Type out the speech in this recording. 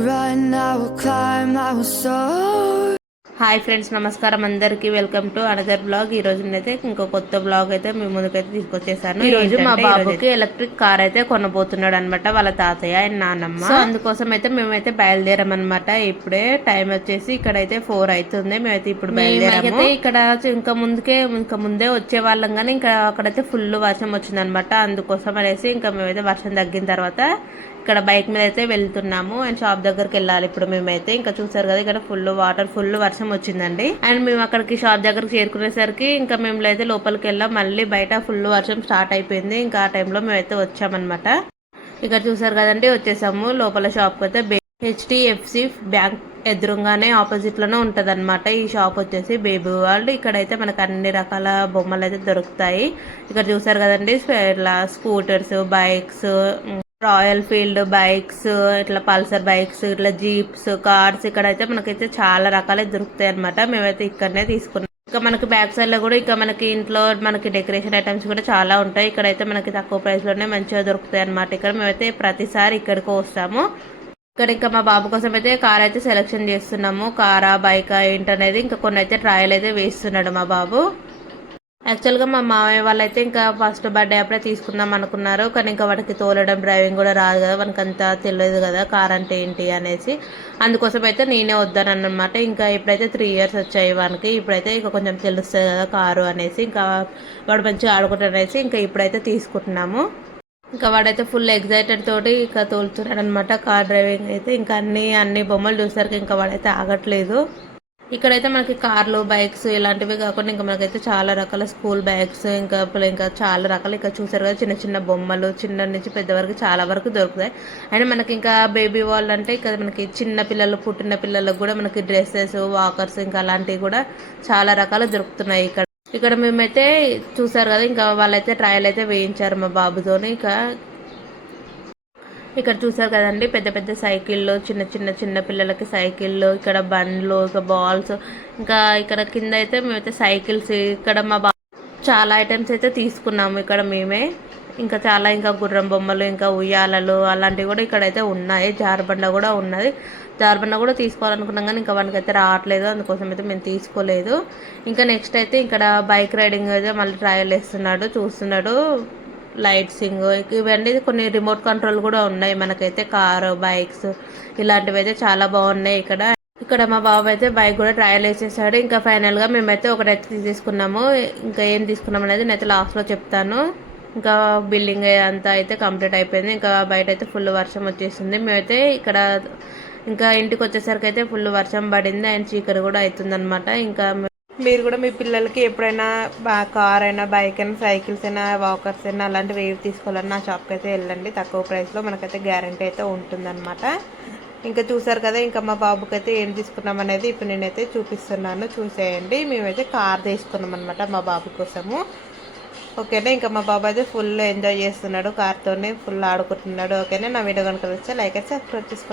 run, I will climb, I will soar. Hi friends, నమస్కారం అందరికి. Welcome to another blog. ఈ రోజు అయితే ఇంకో కొత్త బ్లాగ్ అయితే మీ ముందుకైతే తీసుకొచ్చేసాను. ఈ రోజు మా బాబుకి ఎలక్ట్రిక్ కార్ అయితే కొనబోతున్నాడు అనమాట, వాళ్ళ తాతయ్య అండ్ నాన్నమ్మ. సో అందుకోసం అయితే మేమైతే బయలుదేరాం అనమాట. ఇప్పుడే టైం వచ్చేసి ఇక్కడైతే 4 అవుతుంది. మేమైతే ఇప్పుడు బయలుదేరాము. ఇక్కడ ఇంకా ముందే వచ్చే వాళ్ళం, కానీ ఇంకా అక్కడైతే ఫుల్ వర్షం వచ్చింది అనమాట. అందుకోసం అనేసి ఇంకా మేమైతే వర్షం తగ్గిన తర్వాత ఇక్కడ బైక్ మీద అయితే వెళ్తున్నాము అండ్ షాప్ దగ్గరికి వెళ్ళాలి ఇప్పుడు. మేమైతే ఇంకా చూసారు కదా, ఇక్కడ ఫుల్ వర్షం వచ్చిందండి. అండ్ మేము అక్కడికి షాప్ దగ్గరికి చేరుకునేసరికి ఇంకా మేము అయితే లోపలికి వెళ్ళాం. మళ్ళీ బయట ఫుల్ వర్షం స్టార్ట్ అయిపోయింది. ఇంకా ఆ టైంలో మేమైతే వచ్చామన్నమాట. ఇక్కడ చూసారు కదండి, వచ్చేసాము లోపల షాప్కి అయితే. HDFC బ్యాంక్ ఎదురుగానే ఆపోజిట్ లోనే ఉంటది అనమాట ఈ షాప్ వచ్చేసి బేబీ వరల్డ్. ఇక్కడైతే మనకు అన్ని రకాల బొమ్మలు అయితే దొరుకుతాయి. ఇక్కడ చూసారు కదండి, ఇట్లా scooters, bikes, royal field bikes, ఇట్లా పల్సర్ బైక్స్, ఇట్లా జీప్స్, కార్స్, ఇక్కడైతే మనకైతే చాలా రకాలే దొరుకుతాయి అనమాట. మేమైతే ఇక్కడనే తీసుకున్నాం. ఇంకా మనకి బ్యాక్ సైడ్ లో కూడా ఇంకా మనకి ఇంట్లో మనకి డెకరేషన్ ఐటమ్స్ కూడా చాలా ఉంటాయి. ఇక్కడైతే మనకి తక్కువ ప్రైస్ లోనే మంచిగా దొరుకుతాయి అనమాట. ఇక్కడ మేమైతే ప్రతిసారి ఇక్కడికి వస్తాము. ఇక్కడ ఇంకా మా బాబు కోసం అయితే కార్ అయితే సెలెక్షన్ చేస్తున్నాము. కారా బైకా ఏంటనేది ఇంకా కొన్ని అయితే ట్రయల్ అయితే వేస్తున్నాడు మా బాబు. యాక్చువల్గా మా మామయ్య వాళ్ళైతే ఇంకా ఫస్ట్ బర్త్డే అప్పుడే తీసుకుందాం అనుకున్నారు, కానీ ఇంకా వాడికి తోలడం డ్రైవింగ్ కూడా రాదు కదా, మనకు అంతా తెలియదు కదా కార్ అంటే ఏంటి అనేసి. అందుకోసం అయితే నేనే వద్దానన్నమాట. ఇంకా ఇప్పుడైతే 3 years వచ్చాయి వానికి. ఇప్పుడైతే ఇంకా కొంచెం తెలుస్తుంది కదా కారు అనేసి, ఇంకా వాడు మంచిగా ఆడుకుంటాడు అనేసి ఇంకా ఇప్పుడైతే తీసుకుంటున్నాము. ఇంకా వాడైతే ఫుల్ ఎగ్జైటెడ్ తోటి ఇంకా తోలుతున్నాడు అనమాట కార్ డ్రైవింగ్ అయితే. ఇంకా అన్ని బొమ్మలు చూసరికి ఇంకా వాడైతే ఆగట్లేదు. ఇక్కడైతే మనకి కార్లు, బైక్స్ ఇలాంటివి కాకుండా ఇంకా మనకైతే చాలా రకాల స్కూల్ బ్యాగ్స్, ఇంకా చాలా రకాలు ఇక్కడ చూసారు కదా, చిన్న చిన్న బొమ్మలు, చిన్న నుంచి పెద్ద వరకు చాలా వరకు దొరుకుతాయి. అండ్ మనకి ఇంకా బేబీ వాళ్ళు అంటే ఇక్కడ మనకి చిన్న పిల్లలు, పుట్టిన పిల్లలకు కూడా మనకి డ్రెస్సెస్, వాకర్స్ ఇంకా అలాంటివి కూడా చాలా రకాలు దొరుకుతున్నాయి ఇక్కడ మేమైతే చూసారు కదా, ఇంకా వాళ్ళైతే ట్రయల్ అయితే వేయించారు మా బాబుతోని. ఇక్కడ చూసారు కదండి, పెద్ద పెద్ద సైకిళ్ళు, చిన్న పిల్లలకి సైకిళ్ళు, ఇక్కడ బండ్లు, ఇంకా బాల్స్, ఇంకా ఇక్కడ కింద అయితే మేమైతే సైకిల్స్, ఇక్కడ మా చాలా ఐటమ్స్ అయితే తీసుకున్నాము ఇక్కడ మేమే. ఇంకా చాలా ఇంకా గుర్రం బొమ్మలు, ఇంకా ఉయ్యాలలు అలాంటివి కూడా ఇక్కడైతే ఉన్నాయి. జారుబండ కూడా ఉన్నది. జారుబండ కూడా తీసుకోవాలనుకున్నాం కానీ ఇంకా వానికైతే రావట్లేదు, అందుకోసం అయితే మేము తీసుకోలేదు. ఇంకా నెక్స్ట్ అయితే ఇక్కడ బైక్ రైడింగ్ అయితే మళ్ళీ ట్రయల్ వేస్తున్నాడు, చూస్తున్నాడు. లైట్సింగ్ ఇవన్నీ కొన్ని రిమోట్ కంట్రోల్ కూడా ఉన్నాయి మనకైతే. కారు, బైక్స్ ఇలాంటివి అయితే చాలా బాగున్నాయి ఇక్కడ మా బాబు అయితే బైక్ కూడా ట్రయల్ వేసేసాడు. ఇంకా ఫైనల్ గా మేమైతే ఒకటైతే తీసుకున్నాము. ఇంకా ఏం తీసుకున్నాం అనేది నేనైతే లాస్ట్ లో చెప్తాను. ఇంకా బిల్డింగ్ అంతా అయితే కంప్లీట్ అయిపోయింది. ఇంకా బయట అయితే ఫుల్ వర్షం వచ్చేసింది. మేమైతే ఇక్కడ ఇంకా ఇంటికి వచ్చేసరికి అయితే ఫుల్ వర్షం పడింది అండ్ చీకటి కూడా అవుతుంది అనమాట. ఇంకా మీరు కూడా మీ పిల్లలకి ఎప్పుడైనా కార్ అయినా, బైక్ అయినా, సైకిల్స్ అయినా, వాకర్స్ అయినా అలాంటివి ఏవి తీసుకోవాలన్నా నా షాప్కి అయితే వెళ్ళండి. తక్కువ ప్రైస్లో మనకైతే గ్యారంటీ అయితే ఉంటుందన్నమాట. ఇంకా చూసారు కదా, ఇంకా మా బాబుకి అయితే ఏం తీసుకున్నాం అనేది ఇప్పుడు నేనైతే చూపిస్తున్నాను, చూసేయండి. మేమైతే కార్ తీసుకున్నాం అనమాట మా బాబు కోసము. ఓకేనా, ఇంకా మా బాబు అయితే ఫుల్ ఎంజాయ్ చేస్తున్నాడు, కార్తోనే ఫుల్ ఆడుకుంటున్నాడు. ఓకేనా, నా వీడియో కనుక వస్తే లైక్ అయితే సబ్స్క్రైబ్ చేసుకోండి.